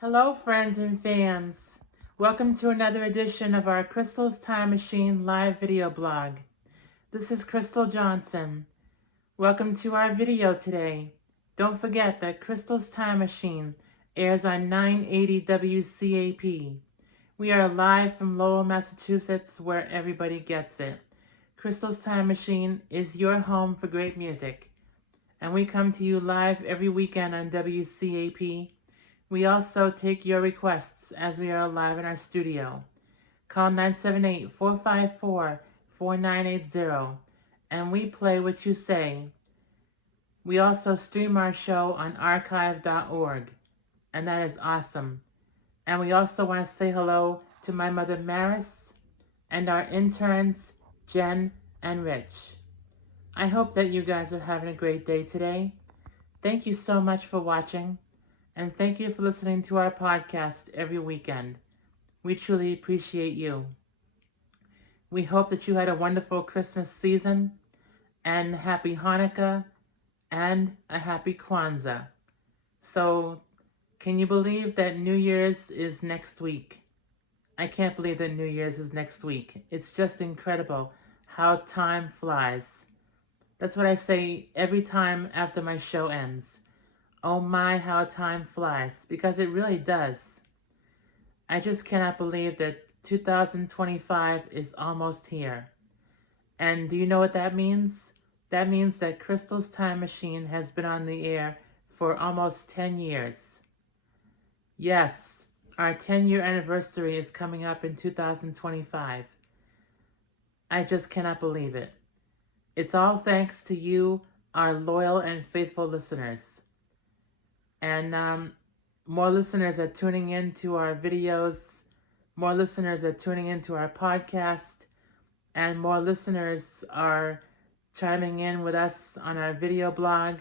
Hello, friends and fans. Welcome to another edition of our Crystal's Time Machine live video blog. This is Crystal Johnson. Welcome to our video today. Don't forget that Crystal's Time Machine airs on 980 WCAP. We are live from Lowell, Massachusetts, where everybody gets it. Crystal's Time Machine is your home for great music. And we come to you live every weekend on WCAP. We also take your requests as we are live in our studio. Call 978-454-4980 and we play what you say. We also stream our show on archive.org, and that is awesome. And we also want to say hello to my mother Maris and our interns Jen and Rich. I hope that you guys are having a great day today. Thank you so much for watching. And thank you for listening to our podcast every weekend. We truly appreciate you. We hope that you had a wonderful Christmas season, and happy Hanukkah, and a happy Kwanzaa. So, can you believe that New Year's is next week? I can't believe that New Year's is next week. It's just incredible how time flies. That's what I say every time after my show ends. Oh my, how time flies, because it really does. I just cannot believe that 2025 is almost here. And do you know what that means? That means that Crystal's Time Machine has been on the air for almost 10 years. Yes, our 10-year anniversary is coming up in 2025. I just cannot believe it. It's all thanks to you, our loyal and faithful listeners. And more listeners are tuning in to our videos, more listeners are tuning into our podcast, and more listeners are chiming in with us on our video blog.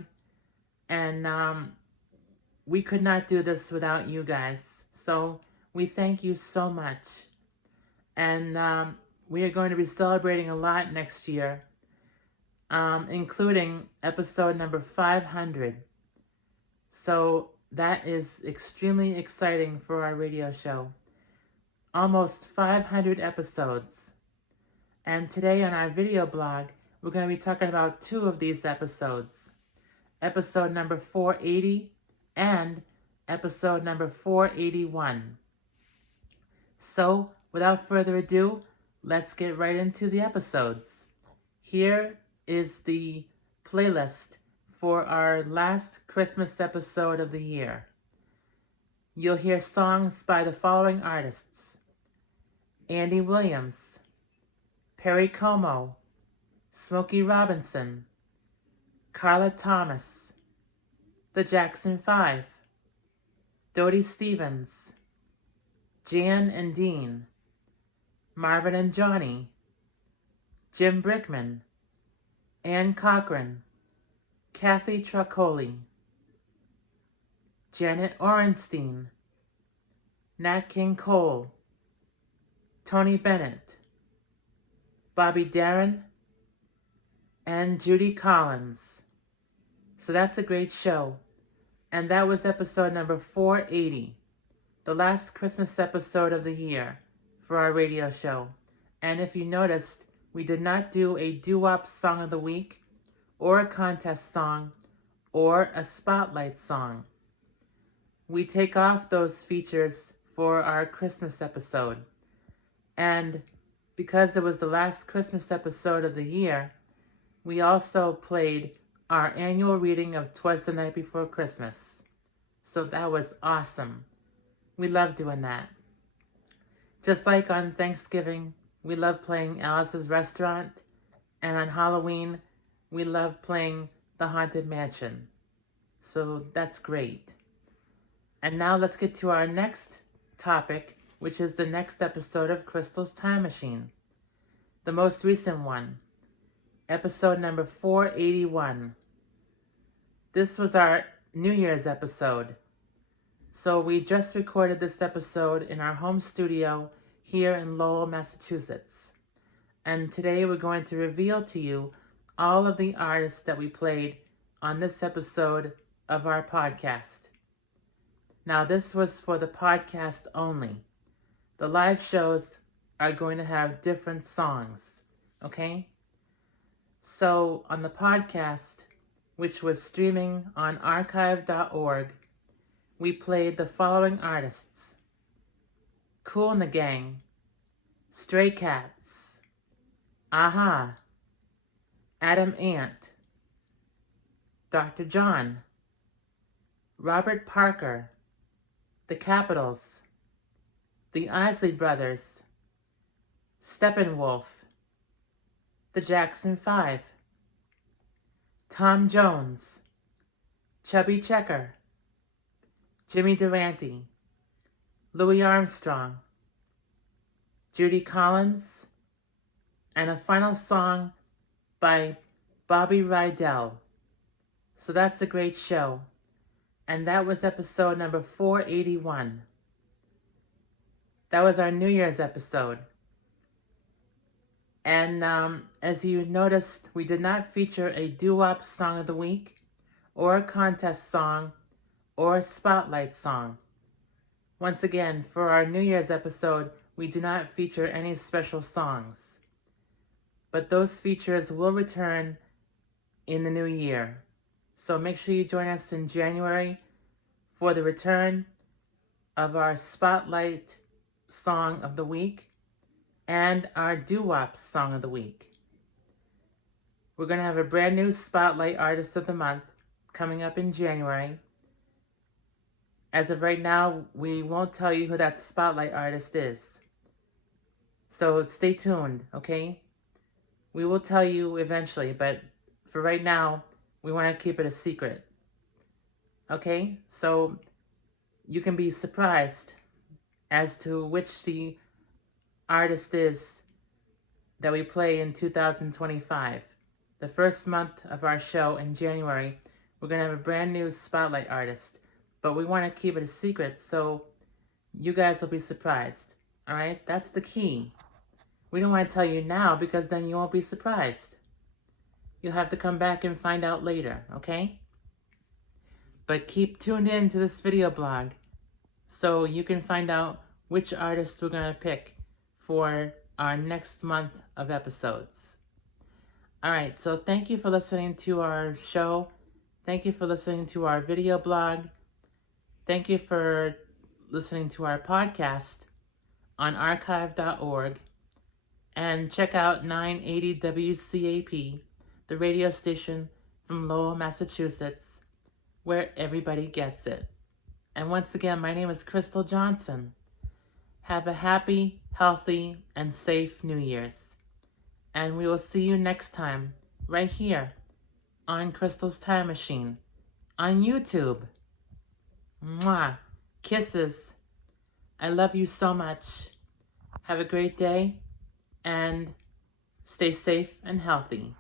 And we could not do this without you guys. So we thank you so much. And we are going to be celebrating a lot next year, including episode number 500. So that is extremely exciting for our radio show. Almost 500 episodes. And today on our video blog, we're going to be talking about 2 of these episodes. Episode number 480 and episode number 481. So, without further ado, let's get right into the episodes. Here is the playlist for our last Christmas episode of the year. You'll hear songs by the following artists: Andy Williams, Perry Como, Smokey Robinson, Carla Thomas, the Jackson 5, Dodie Stevens, Jan and Dean, Marvin and Johnny, Jim Brickman, Ann Cochran, Kathy Trocoli, Janet Orenstein, Nat King Cole, Tony Bennett, Bobby Darin, and Judy Collins. So that's a great show. And that was episode number 480, the last Christmas episode of the year for our radio show. And if you noticed, we did not do a doo-wop song of the week, or a contest song, or a spotlight song. We take off those features for our Christmas episode. And because it was the last Christmas episode of the year, we also played our annual reading of 'Twas the Night Before Christmas. So that was awesome. We love doing that. Just like on Thanksgiving, we love playing Alice's Restaurant, and on Halloween, we love playing The Haunted Mansion. So that's great. And now let's get to our next topic, which is the next episode of Crystal's Time Machine. The most recent one, episode number 481. This was our New Year's episode. So we just recorded this episode in our home studio here in Lowell, Massachusetts. And today we're going to reveal to you all of the artists that we played on this episode of our podcast. Now, this was for the podcast only. The live shows are going to have different songs, okay? So, on the podcast, which was streaming on archive.org, we played the following artists: Kool and the Gang, Stray Cats, Aha, Adam Ant, Dr. John, Robert Parker, The Capitals, the Isley Brothers, Steppenwolf, the Jackson 5, Tom Jones, Chubby Checker, Jimmy Durante, Louis Armstrong, Judy Collins, and a final song by Bobby Rydell. So that's a great show. And that was episode number 481. That was our New Year's episode. And as you noticed, we did not feature a doo-wop song of the week, or a contest song, or a spotlight song. Once again, for our New Year's episode, we do not feature any special songs. But those features will return in the new year. So make sure you join us in January for the return of our Spotlight Song of the Week and our Doo-Wop Song of the Week. We're going to have a brand new Spotlight Artist of the Month coming up in January. As of right now, we won't tell you who that Spotlight Artist is. So stay tuned, okay? We will tell you eventually, but for right now, we want to keep it a secret. Okay? So you can be surprised as to which the artist is that we play in 2025. The first month of our show in January, we're going to have a brand new Spotlight Artist. But we want to keep it a secret so you guys will be surprised. All right? That's the key. We don't want to tell you now because then you won't be surprised. You'll have to come back and find out later, okay? But keep tuned in to this video blog so you can find out which artist we're going to pick for our next month of episodes. All right, so thank you for listening to our show. Thank you for listening to our video blog. Thank you for listening to our podcast on archive.org. And check out 980 WCAP, the radio station from Lowell, Massachusetts, where everybody gets it. And once again, my name is Crystal Johnson. Have a happy, healthy, and safe New Year's. And we will see you next time, right here, on Crystal's Time Machine, on YouTube. Mwah. Kisses. I love you so much. Have a great day, and stay safe and healthy.